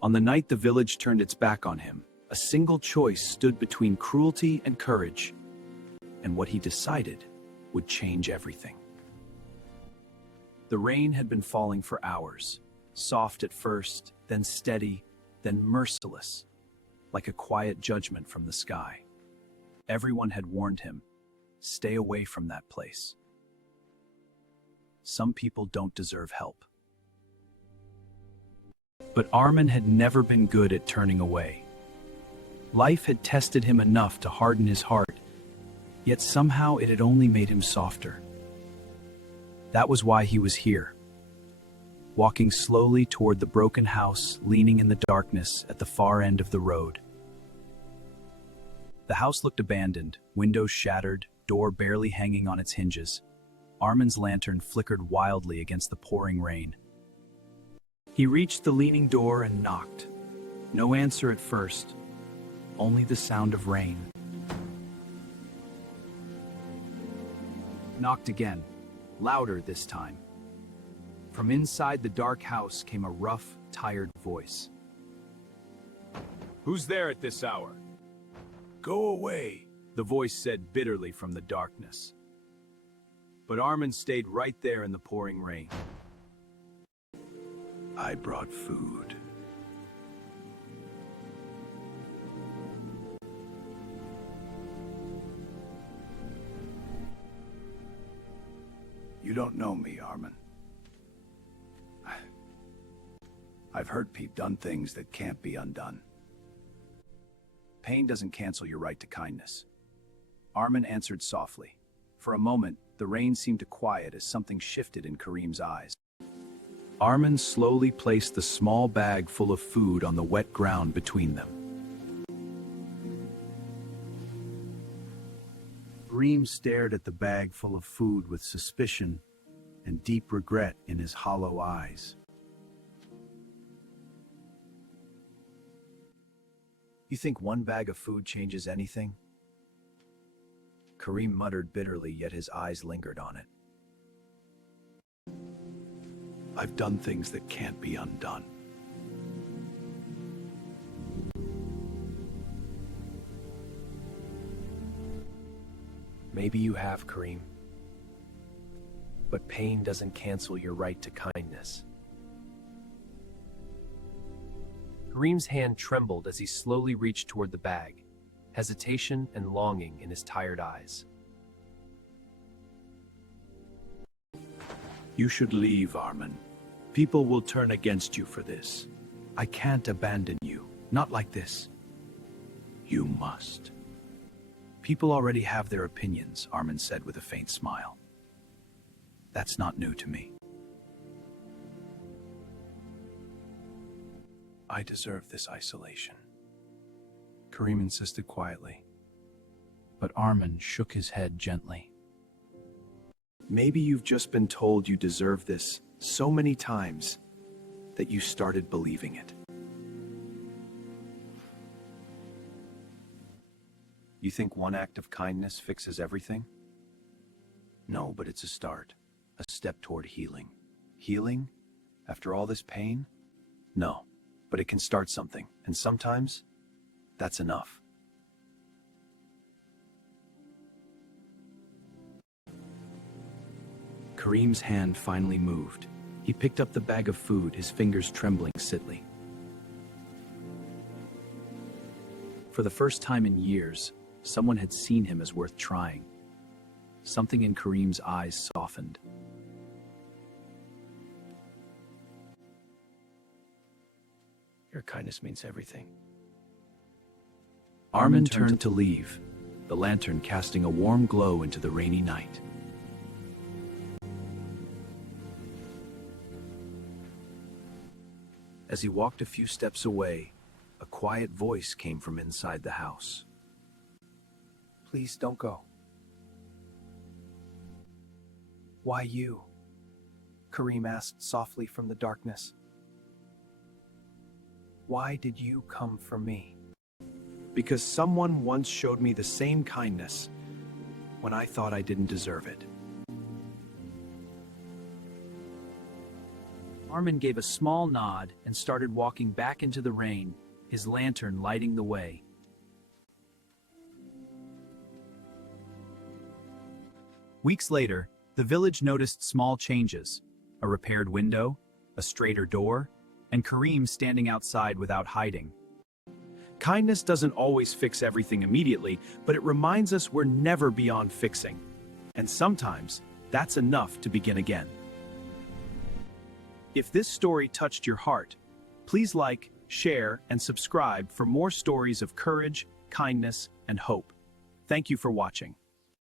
On the night the village turned its back on him, a single choice stood between cruelty and courage, and what he decided would change everything. The rain had been falling for hours, soft at first, then steady, then merciless, like a quiet judgment from the sky. Everyone had warned him, stay away from that place. Some people don't deserve help. But Armin had never been good at turning away. Life had tested him enough to harden his heart, yet somehow it had only made him softer. That was why he was here, walking slowly toward the broken house, leaning in the darkness at the far end of the road. The house looked abandoned, windows shattered, door barely hanging on its hinges. Armin's lantern flickered wildly against the pouring rain. He reached the leaning door and knocked. No answer at first, only the sound of rain. Knocked again, louder this time. From inside the dark house came a rough, tired voice. Who's there at this hour? "Go away," the voice said bitterly from the darkness. But Armin stayed right there in the pouring rain. "I brought food." "You don't know me, Armin. I've hurt people, done things that can't be undone. Pain doesn't cancel your right to kindness." Armin answered softly. For a moment, the rain seemed to quiet as something shifted in Karim's eyes. Armin slowly placed the small bag full of food on the wet ground between them. Karim stared at the bag full of food with suspicion and deep regret in his hollow eyes. "You think one bag of food changes anything?" Karim muttered bitterly, yet his eyes lingered on it. "I've done things that can't be undone." "Maybe you have, Karim. But pain doesn't cancel your right to kindness." Karim's hand trembled as he slowly reached toward the bag, hesitation and longing in his tired eyes. "You should leave, Armin. People will turn against you for this. I can't abandon you, not like this." "You must." "People already have their opinions," Armin said with a faint smile. "That's not new to me." "I deserve this isolation," Karim insisted quietly. But Armin shook his head gently. "Maybe you've just been told you deserve this so many times that you started believing it." "You think one act of kindness fixes everything?" "No, but it's a start, a step toward healing." "Healing? After all this pain?" "No, but it can start something, and sometimes that's enough." Karim's hand finally moved. He picked up the bag of food, his fingers trembling slightly. For the first time in years, someone had seen him as worth trying. Something in Karim's eyes softened. "Your kindness means everything." Armin turned to leave, the lantern casting a warm glow into the rainy night. As he walked a few steps away, a quiet voice came from inside the house. "Please don't go." "Why you?" Karim asked softly from the darkness. "Why did you come for me?" "Because someone once showed me the same kindness when I thought I didn't deserve it." Armin gave a small nod and started walking back into the rain, his lantern lighting the way. Weeks later, the village noticed small changes: a repaired window, a straighter door, and Kareem standing outside without hiding. Kindness doesn't always fix everything immediately, but it reminds us we're never beyond fixing. And sometimes, that's enough to begin again. If this story touched your heart, please like, share, and subscribe for more stories of courage, kindness, and hope. Thank you for watching.